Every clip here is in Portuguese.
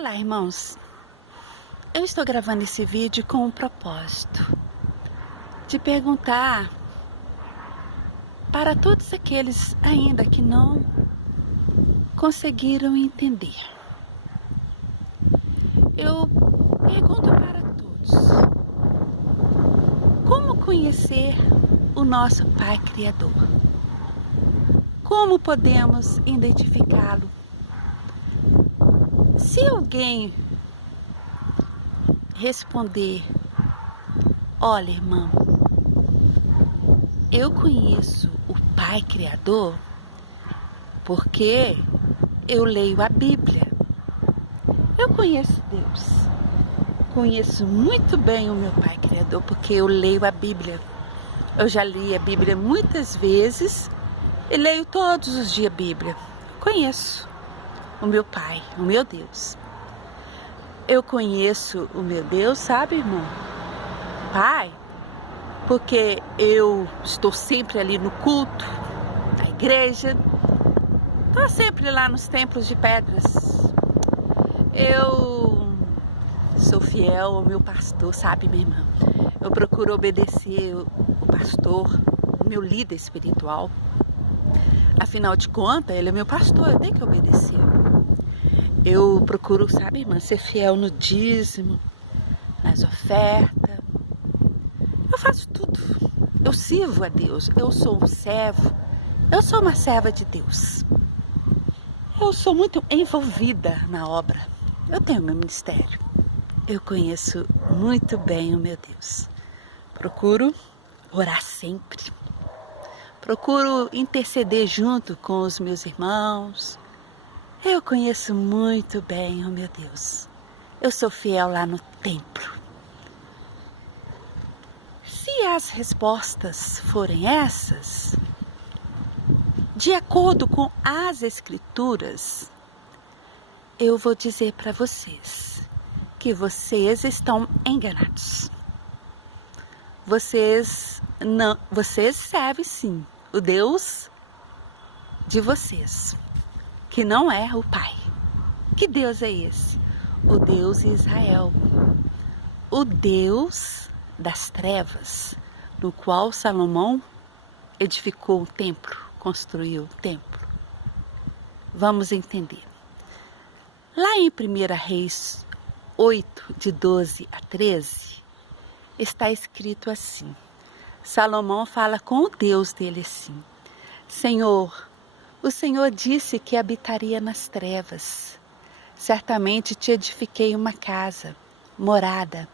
Olá, irmãos. Eu estou gravando esse vídeo com um propósito de perguntar para todos aqueles ainda que não conseguiram entender. Eu pergunto para todos: como conhecer o nosso Pai Criador? Como podemos identificá-lo? Se alguém responder: olha, irmão, eu conheço o Pai Criador porque eu leio a Bíblia. Eu conheço Deus. Conheço muito bem o meu Pai Criador porque eu leio a Bíblia. Eu já li a Bíblia muitas vezes e leio todos os dias a Bíblia. Conheço o meu Pai, o meu Deus. Eu conheço o meu Deus, sabe, irmão? Pai, porque eu estou sempre ali no culto, na igreja, estou sempre lá nos templos de pedras. Eu sou fiel ao meu pastor, sabe, minha irmã? Eu procuro obedecer o pastor, o meu líder espiritual. Afinal de contas, ele é meu pastor, eu tenho que obedecer. Eu procuro, sabe, irmã, ser fiel no dízimo, nas ofertas. Eu faço tudo. Eu sirvo a Deus. Eu sou um servo. Eu sou uma serva de Deus. Eu sou muito envolvida na obra. Eu tenho meu ministério. Eu conheço muito bem o meu Deus. Procuro orar sempre. Procuro interceder junto com os meus irmãos. Eu conheço muito bem o meu Deus. Eu sou fiel lá no templo. Se as respostas forem essas, de acordo com as Escrituras, eu vou dizer para vocês que vocês estão enganados. Vocês servem sim o Deus de vocês, que não é o Pai. Que Deus é esse? O Deus de Israel, o Deus das trevas, no qual Salomão edificou o templo, construiu o templo. Vamos entender. Lá em 1 Reis 8, de 12 a 13, está escrito assim. Salomão fala com o Deus dele assim: Senhor, o Senhor disse que habitaria nas trevas. Certamente te edifiquei uma casa, morada,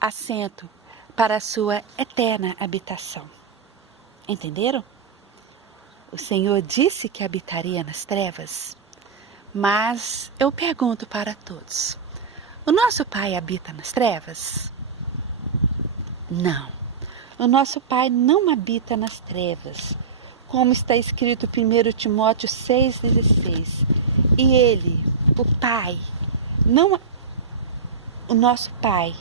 assento para a sua eterna habitação. Entenderam? O Senhor disse que habitaria nas trevas. Mas eu pergunto para todos: o nosso Pai habita nas trevas? Não. O nosso Pai não habita nas trevas. Como está escrito em 1 Timóteo 6,16. E Ele, o Pai, o nosso Pai,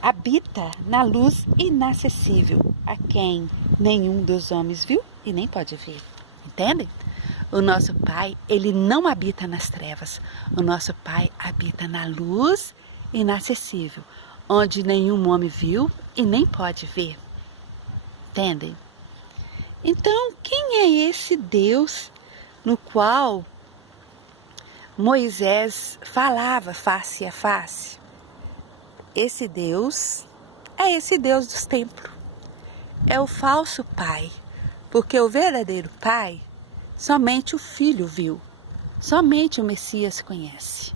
habita na luz inacessível, a quem nenhum dos homens viu e nem pode ver. Entendem? O nosso Pai, Ele não habita nas trevas. O nosso Pai habita na luz inacessível, onde nenhum homem viu e nem pode ver. Entendem? Então, quem é esse Deus no qual Moisés falava face a face? Esse Deus é esse Deus dos templos. É o falso Pai, porque o verdadeiro Pai, somente o Filho viu, somente o Messias conhece.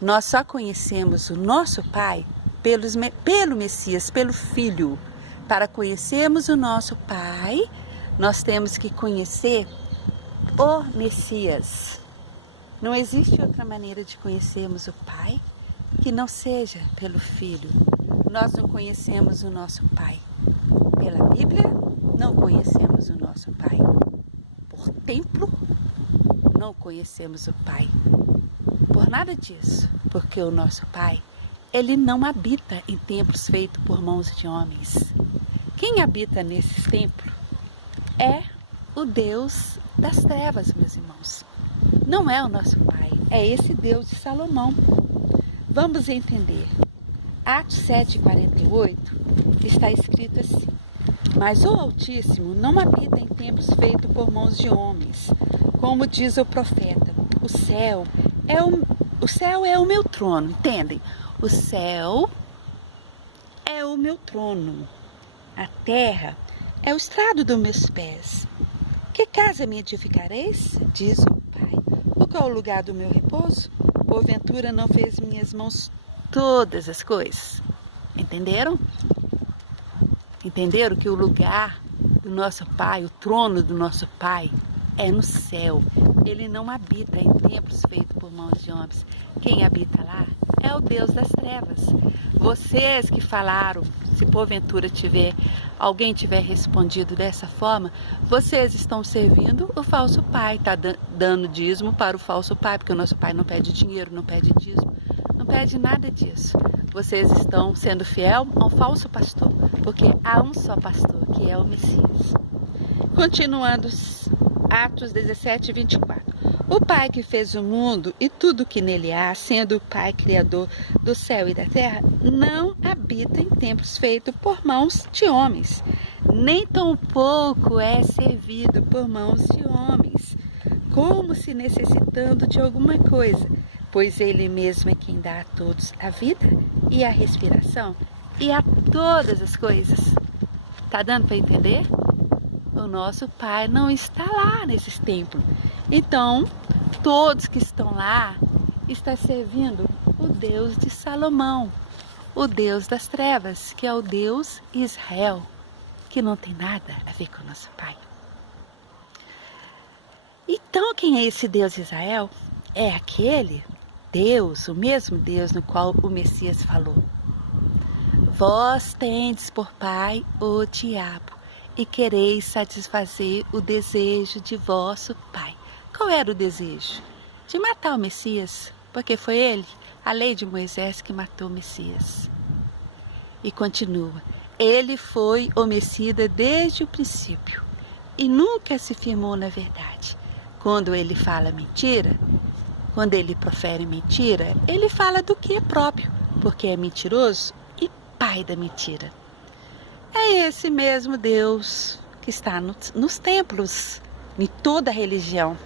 Nós só conhecemos o nosso Pai pelo Messias, pelo Filho. Para conhecermos o nosso Pai, nós temos que conhecer o Messias. Não existe outra maneira de conhecermos o Pai que não seja pelo Filho. Nós não conhecemos o nosso Pai pela Bíblia, não conhecemos o nosso Pai por templo, não conhecemos o Pai por nada disso, porque o nosso Pai, Ele não habita em templos feitos por mãos de homens. Quem habita nesses templos é o Deus das trevas, meus irmãos. Não é o nosso Pai. é esse Deus de Salomão. Vamos entender. Atos 7,48 está escrito assim: mas o Altíssimo não habita em templos feitos por mãos de homens, como diz o profeta. O céu é o meu trono, entendem? O céu é o meu trono, a terra é o estrado dos meus pés. Que casa me edificareis? Diz o Pai. O qual é o lugar do meu repouso? Porventura não fez minhas mãos todas as coisas? Entenderam? Entenderam que o lugar do nosso Pai, o trono do nosso Pai, é no céu. Ele não habita em templos feitos por mãos de homens. Quem habita lá é o Deus das trevas. Vocês que falaram, se porventura alguém tiver respondido dessa forma, vocês estão servindo o falso pai, está dando dízimo para o falso pai, porque o nosso pai não pede dinheiro, não pede dízimo, não pede nada disso. Vocês estão sendo fiel ao falso pastor, porque há um só pastor, que é o Messias. Continuando, Atos 17, 24. O Pai que fez o mundo e tudo que nele há, sendo o Pai criador do céu e da terra, não habita em templos feitos por mãos de homens, nem tampouco é servido por mãos de homens, como se necessitando de alguma coisa, pois ele mesmo é quem dá a todos a vida e a respiração e a todas as coisas. Tá dando para entender? O nosso Pai não está lá nesses templos. Então, todos que estão lá estão servindo o Deus de Salomão, o Deus das trevas, que é o Deus Israel, que não tem nada a ver com o nosso Pai. Então, quem é esse Deus Israel? É aquele Deus, o mesmo Deus no qual o Messias falou: vós tendes por pai o diabo, e quereis satisfazer o desejo de vosso pai. Qual era o desejo? De matar o Messias, porque foi ele, a lei de Moisés, que matou o Messias. E continua: ele foi homicida desde o princípio e nunca se firmou na verdade. Quando ele fala mentira, quando ele profere mentira, ele fala do que é próprio, porque é mentiroso e pai da mentira. É esse mesmo Deus que está nos templos, em toda a religião.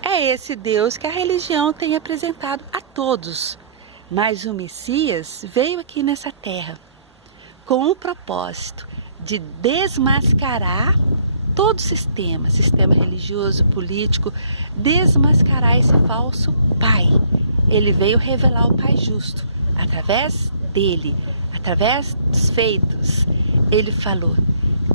É esse Deus que a religião tem apresentado a todos. Mas o Messias veio aqui nessa terra com o propósito de desmascarar todo o sistema religioso, político, desmascarar esse falso pai. Ele veio revelar o Pai justo, através dele, através dos feitos. Ele falou: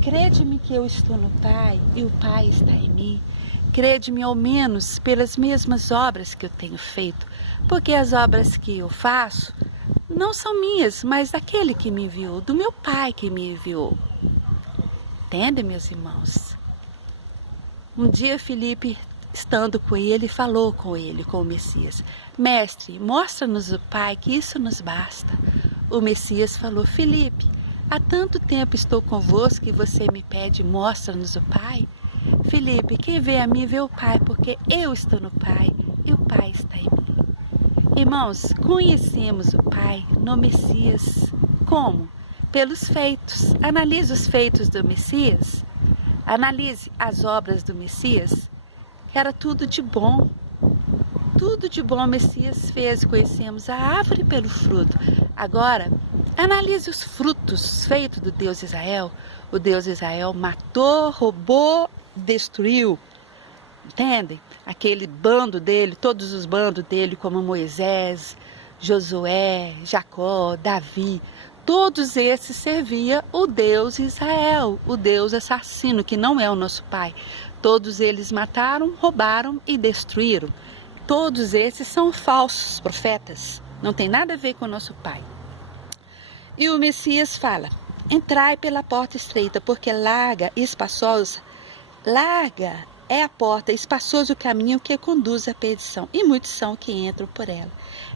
crede-me que eu estou no Pai e o Pai está em mim. Crede-me ao menos pelas mesmas obras que eu tenho feito, porque as obras que eu faço não são minhas, mas daquele que me enviou, do meu Pai que me enviou. Entende, meus irmãos? Um dia Filipe, estando com ele, falou com ele, com o Messias: mestre, mostra-nos o Pai, que isso nos basta. O Messias falou: Filipe, há tanto tempo estou convosco que você me pede, mostra-nos o Pai? Filipe, quem vê a mim vê o Pai, porque eu estou no Pai e o Pai está em mim. Irmãos, conhecemos o Pai no Messias. Como? Pelos feitos. Analise os feitos do Messias. Analise as obras do Messias. Era tudo de bom. Tudo de bom o Messias fez. Conhecemos a árvore pelo fruto. Agora, analise os frutos feitos do Deus Israel. O Deus Israel matou, roubou, destruiu. Entendem? Aquele bando dele, todos os bandos dele, como Moisés, Josué, Jacó, Davi, todos esses serviam o Deus Israel, o Deus assassino, que não é o nosso Pai. Todos eles mataram, roubaram e destruíram. Todos esses são falsos profetas, não tem nada a ver com o nosso Pai. E o Messias fala: entrai pela porta estreita, porque larga e espaçosa, larga é a porta, espaçoso o caminho que conduz à perdição, e muitos são que entram por ela.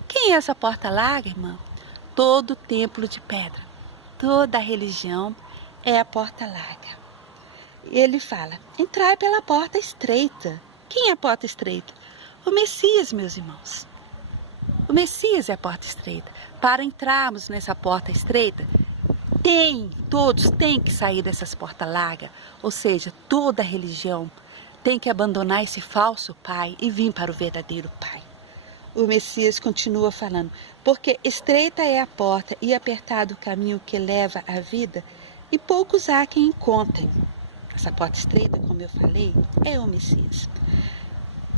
Quem é essa porta larga, irmão? Todo templo de pedra, toda a religião é a porta larga. Ele fala: entrai pela porta estreita. Quem é a porta estreita? O Messias, meus irmãos. O Messias é a porta estreita. Para entrarmos nessa porta estreita, todos têm que sair dessas portas largas. Ou seja, toda religião tem que abandonar esse falso pai e vir para o verdadeiro pai. O Messias continua falando, porque estreita é a porta e apertado o caminho que leva à vida, e poucos há quem encontrem. Essa porta estreita, como eu falei, é o Messias.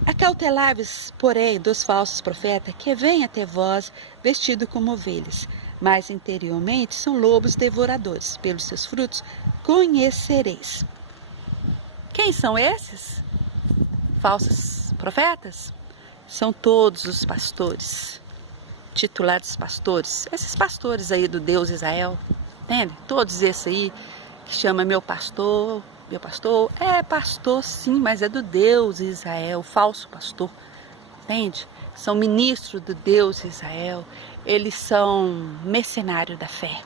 Acautelai-vos, porém, dos falsos profetas, que vêm até vós vestidos como ovelhas, mas interiormente são lobos devoradores. Pelos seus frutos conhecereis. Quem são esses falsos profetas? São todos os pastores, titulados pastores. Esses pastores aí do Deus Israel, entende? Todos esses aí que chama meu pastor é pastor sim, mas é do Deus Israel, falso pastor, entende? São ministros do Deus Israel, eles são mercenários da fé.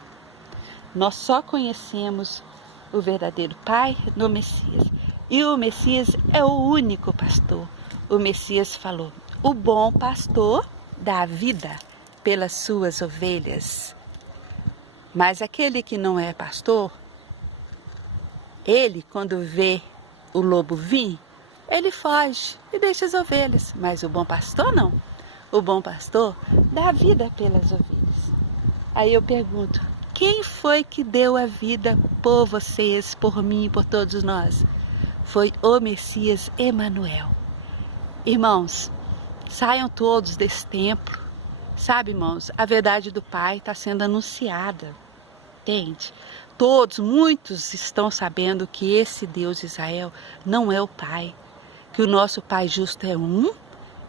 Nós só conhecemos o verdadeiro Pai no Messias. E o Messias é o único pastor. O Messias falou, o bom pastor dá a vida pelas suas ovelhas. Mas aquele que não é pastor, ele, quando vê o lobo vir, ele foge e deixa as ovelhas. Mas o bom pastor não. O bom pastor dá a vida pelas ovelhas. Aí eu pergunto, quem foi que deu a vida por vocês, por mim, por todos nós? Foi o Messias Emanuel. Irmãos, saiam todos desse templo. Sabe, irmãos, a verdade do Pai está sendo anunciada. Entende? Muitos estão sabendo que esse Deus Israel não é o Pai. Que o nosso Pai justo é um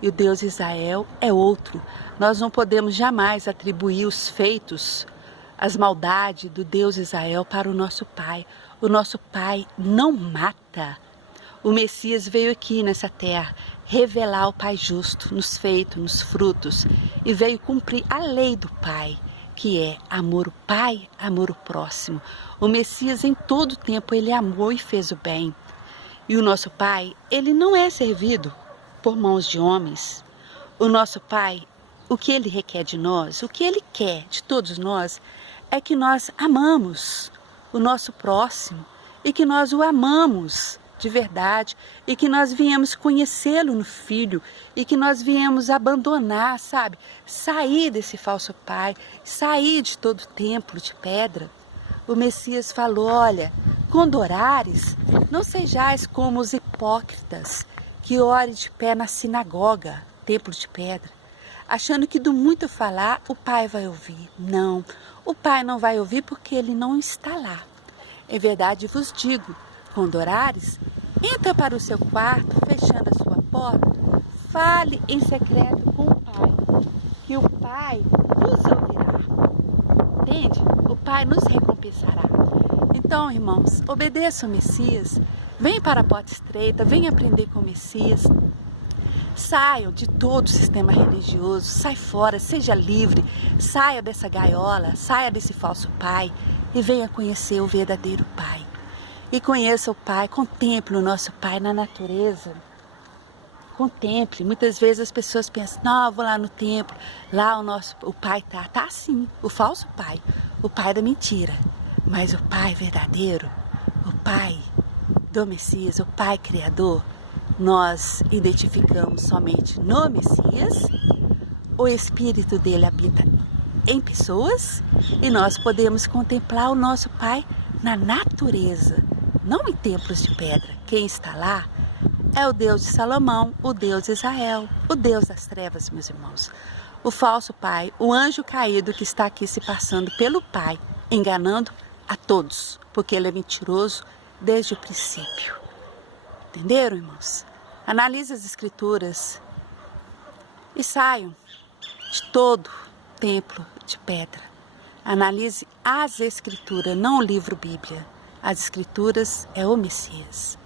e o Deus Israel é outro. Nós não podemos jamais atribuir os feitos, as maldades do Deus Israel para o nosso Pai. O nosso Pai não mata. O Messias veio aqui nessa terra revelar o Pai justo nos feitos, nos frutos, e veio cumprir a lei do Pai, que é amor ao Pai, amor ao próximo. O Messias em todo tempo ele amou e fez o bem. E o nosso Pai, ele não é servido por mãos de homens. O nosso Pai, o que ele requer de nós, o que ele quer de todos nós, é que nós amamos o nosso próximo e que nós o amamos de verdade e que nós viemos conhecê-lo no Filho e que nós viemos abandonar, sabe? Sair desse falso pai, sair de todo o templo de pedra. O Messias falou, olha, quando orares, não sejais como os hipócritas que orem de pé na sinagoga, templo de pedra, achando que do muito falar o Pai vai ouvir. Não, o Pai não vai ouvir porque ele não está lá. Em verdade vos digo, quando orares, entra para o seu quarto, fechando a sua porta, fale em secreto com o Pai, que o Pai vos ouvirá. Entende? O Pai nos recompensará. Então, irmãos, obedeça o Messias, vem para a porta estreita, vem aprender com o Messias. Saiam de todo o sistema religioso, sai fora, seja livre, saia dessa gaiola, saia desse falso pai e venha conhecer o verdadeiro Pai. E conheça o Pai, contemple o nosso Pai na natureza. Contemple. Muitas vezes as pessoas pensam, não, eu vou lá no templo, lá o Pai tá assim, o falso Pai, o Pai da mentira. Mas o Pai verdadeiro, o Pai do Messias, o Pai Criador, nós identificamos somente no Messias, o Espírito dele habita em pessoas e nós podemos contemplar o nosso Pai na natureza, não em templos de pedra. Quem está lá é o Deus de Salomão, o Deus de Israel, o Deus das trevas, meus irmãos. O falso pai, o anjo caído que está aqui se passando pelo Pai, enganando a todos, porque ele é mentiroso desde o princípio. Entenderam, irmãos? Analise as Escrituras e saiam de todo templo de pedra. Analise as Escrituras, não o livro Bíblia. As Escrituras é o Messias.